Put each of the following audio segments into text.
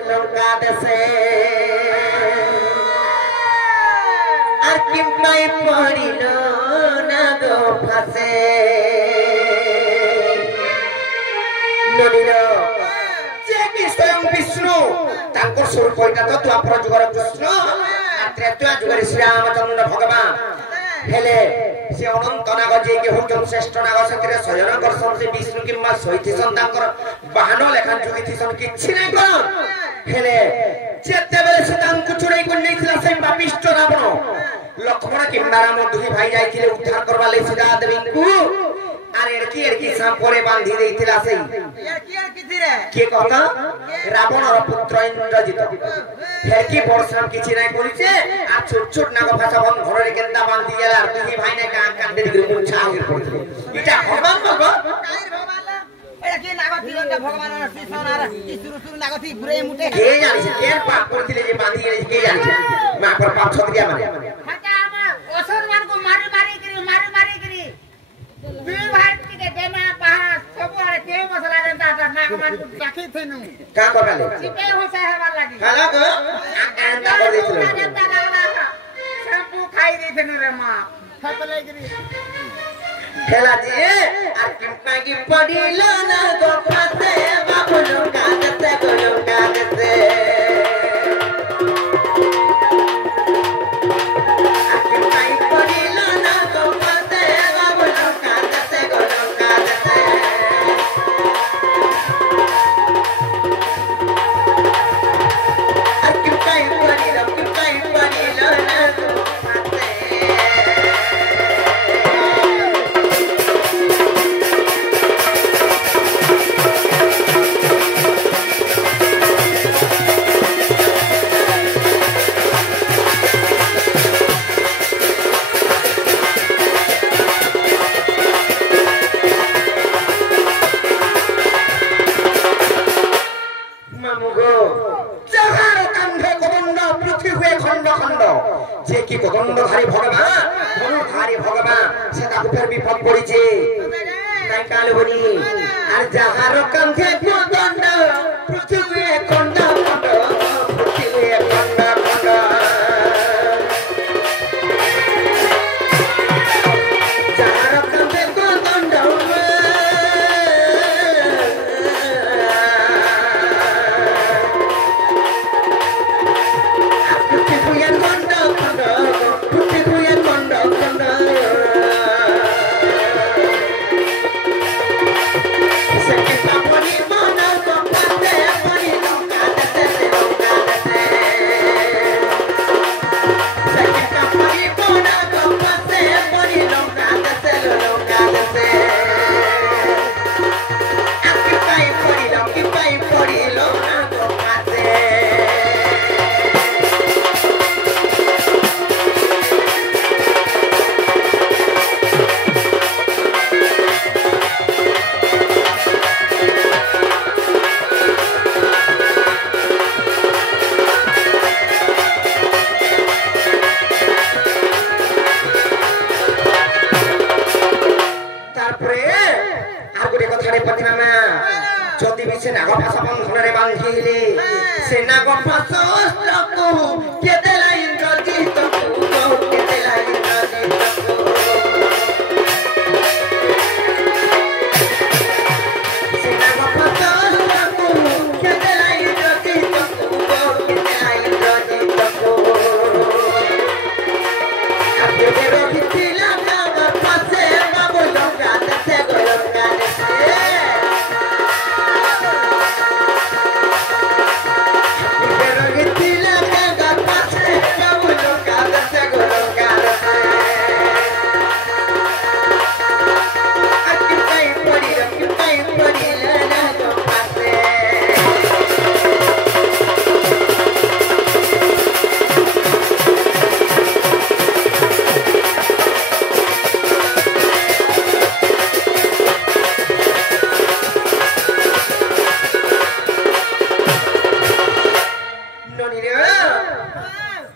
লঙ্কা দেশে আর কিম্পাই পড়িল না গো ফাঁসে নলির যে কি স্বয়ং বিষ্ণু তাঙ্কর স্বরূপ এটা তো দ্বাপর যুগর কৃষ্ণ আর ত্রেতয়া যুগের শ্রীরামচন্দ্র ভগবান হেলে সে অনন্ত নাগ যে কি হচ্ছেন শ্রেষ্ঠ নাগ সেতিরে শয়ন করছন সে বিষ্ণু কিংবা সৈথিছন তাঙ্কর বাহন লেখান যুগিথিছন কিছি নাই কোন হেলে যেতেবেলে সে তাঙ্কু চুরাই করে নেইছিলা সেই পাপিষ্ট রাবণ লক্ষ্মণ কিংবা রাম দুই ভাই যাইছিলে উদ্ধার করবা লাই সীতা দেবীଙ୍କୁ আর এরকি সাপরে বাঁধি দেইছিলা সেই কি কথা রাবণর পুত্র ইন্দ্রজিৎ হেকি বর্ষাম কিছু নাই করিছে আর ছোট ছোট নাগ ভাষা বন ঘরে কেনটা বাঁধি গেলা আর দুই ভাই না কান্দে দিকে মুছা আগের পড়ছে এটা ভগবান বাবা এটা কি নাগতি গন্ডা ভগবানের শ্রীসন আর কি শুরু শুরু নাগতি ঘুরে মুটে কে জানিছে কে পাপ করছিলে যে বাঁধি গেলে কে জানিছে মা পর পাপ ছদিয়া মানে হাটা আমার অসর মানকো মারি করি দুই ভাই টিকে দেনা পাহা সবুরে কে মশলা দেনতা নাগ মান রাখি থেনু কা করালে চিপে হোসা হবার লাগি হালা গো আনতা করে দিছিল শ্যাম্পু খাই দিছেন রে মা ফাতলে গরি খেলা দিয়ে আর কিম্পাগি পড়িল না গো ফাতে বাবুলু কাঁদতে গুলু কাঁদতে আর কিম্পাগি পড়িল না গো ফাতে বাবুলু কাঁদতে গুলু কাঁদতে আর কিম্পাগি পড়িল না গো ফাতে যে কি কদণ্ডধারী ভগবান ধনুধারী ভগবান সে তাকে ফের বিপদ পড়েছে নাই কাল বলি আর যাহার কাঁধে কদণ্ড পৃথিবী খণ্ড খণ্ড পৃথিবী খণ্ড খণ্ড যাহার কাঁধে কদণ্ড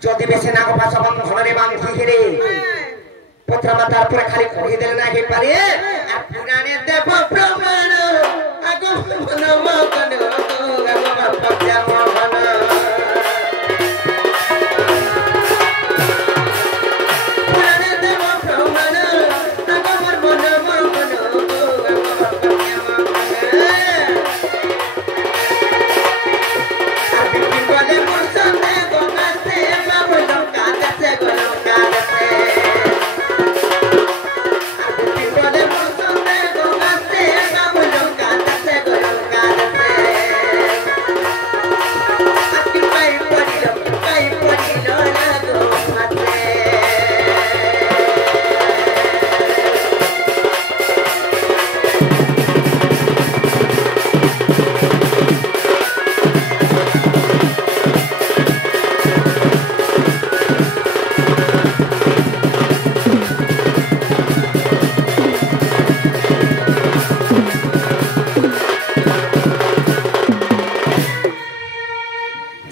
যদি বেশি নাগ ভাষা বন্ধনে বাঁধি ঘিরে প্রথমে তারপরে খালি কহি দেলে না হে পারে আর পুরাণে দেব প্রমাণ আগমন মগন আগমন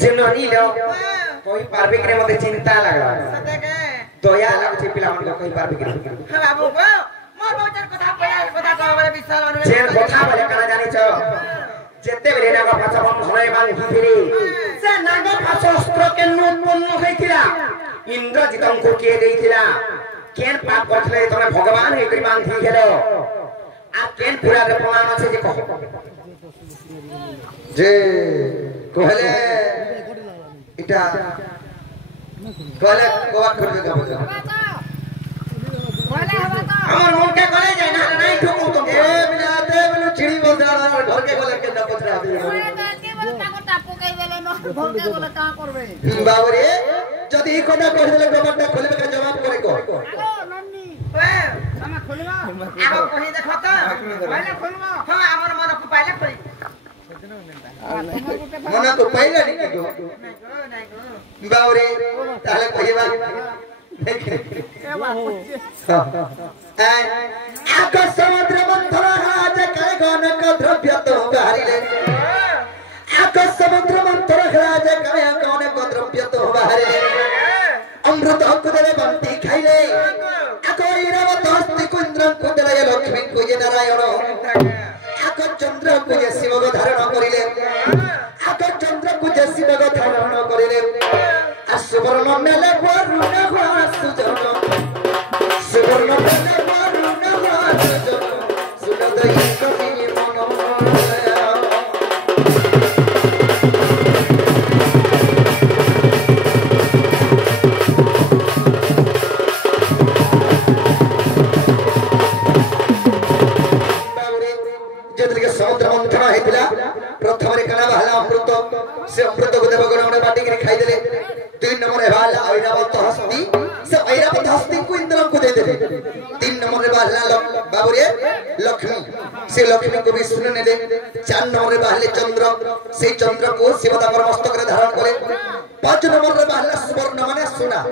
जेनो नीलो कोई पारबे करे मते चिंता लागला दया लागुची पिला मन कोई पारबे करे हां बाबू को मोर बहुचर कथा कहबे विश्वास माने जे कथा बोले कना जानि छ जेते बेले नाग भाषा बंधने बांधिथिले से नाग भाषा अस्त्र केनु उत्पन्न होइथिला इंद्रजितन को के देइथिला केन पाप करथले तमे भगवान हे करी बांधि गेलो आ केन पूरा रे प्रमाण আছে যে কহ যে कहले এটা कहले कोवा करबे का बोल कहले हवा तो हमर मन के करे जाय ना नहीं ठोकू तुम ए बिनाते बोलो चिड़ी बोलरा घर के बोले के न पत्रा आबे के बोल ताको टापो कई बेले न घर के बोले का करबे बाबरे जदी ई कोना कह देले बाबा खोलबे का जवाब करे को हेलो नन्नी ए हम खोलबा आगो कहि देखो त पहले खोलबा हां हमर मन को पहले खोल मना तो पहले नहीं गो नहीं गो बावरे ताले कहिबा देख ए बाबू आका समुद्र मंथन राज काय गणक द्रव्य तो बाहरिले आका समुद्र मंथन राज काय गणक द्रव्य तो बाहरिले अमृत कुदले बंती खाइले आको इरावत हस्ति कुंद्रं कुदले लक्ष्मी को ये नारायण आको चंद्र को ये शिव को धारण करिले आको चंद्र को ये शिव को धारण करिले आ सुवर्ण मेले वरुण हो सुजन सुवर्ण मेले वरुण हो सुजन सुनदय कवि मन समुद्र मंथन हेतिला प्रथम रे कना बहला अमृत से अमृत को देवगण ने बाटी के खाइ देले तीन नंबर रे बहला ऐरावत हस्ती से ऐरावत हस्ती को इंद्र को दे देले तीन नंबर रे बहला बाबू रे लक्ष्मी से लक्ष्मी को विष्णु ने दे चार नंबर रे बहले चंद्र से चंद्र को शिव दावर मस्तक रे धारण करे पांच नंबर रे बहला सुवर्ण माने सोना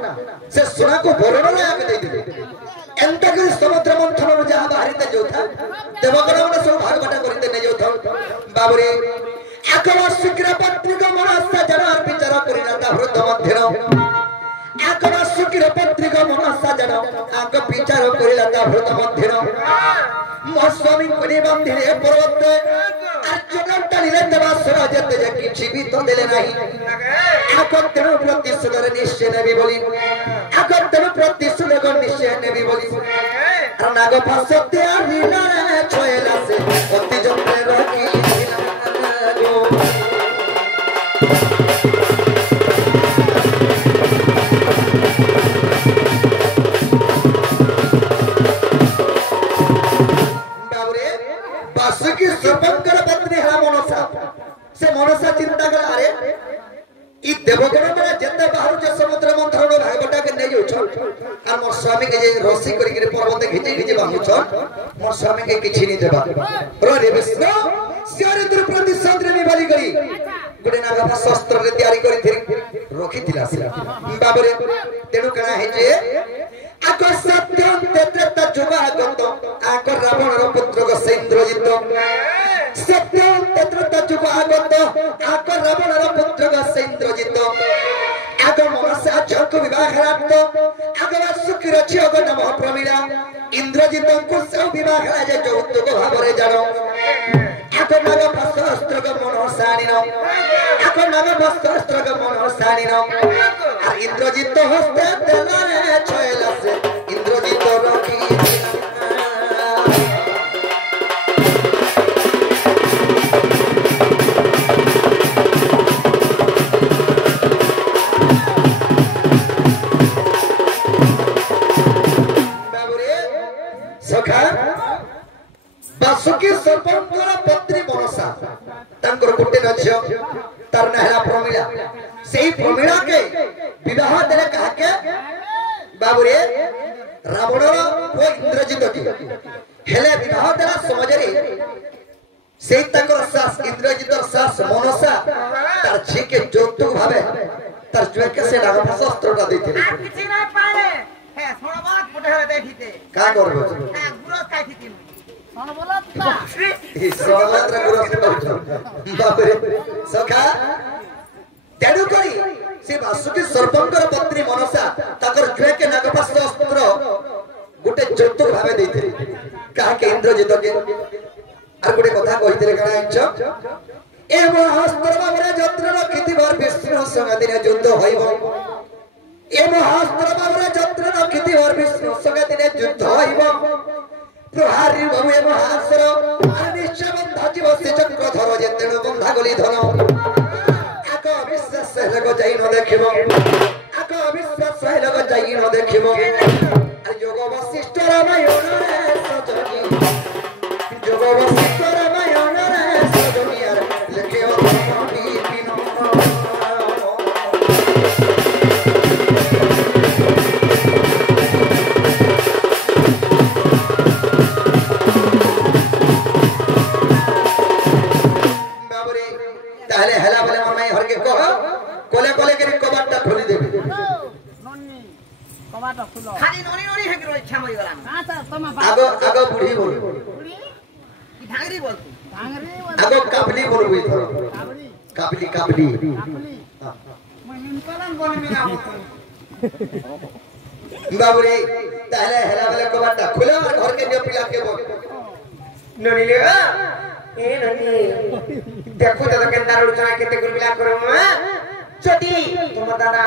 से सोना को वरुण रे आके दे देले एंता के समुद्र मंथन में जहां बाहरिते जोथा देवगण ने सब भाग बटा करते नै जोथा बाबरे आकवा शुक्र पत्रिक मनसा जनार विचार करिनाता हृदय मध्यर आकवा शुक्र पत्रिक मनसा जन आक विचार करिलाता हृदय मध्यर मो स्वामी कोनी बंधिरे पर्वत अर्जुन तनिले देवासुर जते जे किछि भी तो देले नाही आक तेनु प्रतिशोधर निश्चय नेबी बोली आक तेनु प्रतिशोध निश्चय नेबी बोली नाग फसते आरिला रे छोयला से अति जपले रखी बाबरे बासुकी सुपंकर पत्नी हला मनसा से मनसा चिंता कर अरे ई देवगण में जते बाहर जे समुद्र मंथन भागवटा के नै होछ आ मोर स्वामी के जे रसी करी के पर्वत घिचे घिचे बाहु छ मोर स्वामी के किछि नै देबा रे विष्णु सियारे दुर प्रति समुद्र में बलि करी गुडे नागा शस्त्र रे तैयारी करी थी रखी थिला सिला बाबरे तेनु कना हे जे आको सत्य तेत्रता जुगागत आको रावण रो पुत्र को इंद्रजित सत्य तेत्रता जुगागत आको रावण रो पुत्र को इंद्रजित आगो मनसा जक विवाह रात आगो शुक्र छियो को नमः प्रमीला इंद्रजित को सब विवाह राज जौतुक भाबरे जानो आको नाग शस्त्र को मनसानिनो आको नाग शस्त्र को मनसानिनो आ इंद्रजित हस्ते देलारे छयला से इंद्रजित रखी बासुकी सर्पंकर पत्नी मनसा तांकर गुटे नझियो तार नहला प्रमीला सेही प्रमीला के विवाह देले कहा के बाबूरे रावण को इंद्रजित की हेले विवाह देला समाज रे सेही तांकर सास इंद्रजित सास मनसा तार छी के जोतुक भाबे तार जुए के से नाग शस्त्रटा देते किछि ना पारे हे सोनबात पुटहरे देखिते का करबो हां गुरस खाइथिति सोन बोलत बा ई सोनबात रे गुरस करछो बाप रे सखा तेणु करी से वासुकी सर्पंकर पत्नी मनसा ताकर जुए के नागपाश अस्त्र गोटे जतुर भावे देथिले कहा के इंद्रजित के आर गोटे कथा कहिथिले काना इछ ए महास्त्र बाबरे जत्र रखिति भर विष्णु संग दिन युद्ध होइबो ए महास्त्र बाबरे जत्र रखिति भर विष्णु संग दिन युद्ध होइबो प्रहारी बहु ए महास्त्र अनिश्चय बंधा जीव से चक्र धर जेतेणु बंधा गली धन आक अविश्वास लग जाई न देखिबो आक अविश्वास लग जाई न देखिबो योग वशिष्ठ रामायण रे सजनी योग वशिष्ठ रामायण रे सजनी यार लेके ओ बाबरे ताले हला बले मम्मी हर के कह कोले कोले के कबाटा खोली देबे खाली नोनी नोनी है कि इच्छा मई गला हां सर तमा आगो आगो बुढ़ी बोल बुढ़ी की ढांगरी बोल आगो काबली बोल हुई थो काबली काबली मैं हिंकलन बोल मेरा बाबरे ताले हला वाले को बाटा खुला घर के ने पिला के बोल नोनी ले ए नोनी देखो तो केंदा रुचना केते गुलबिला करो जदी तुम दादा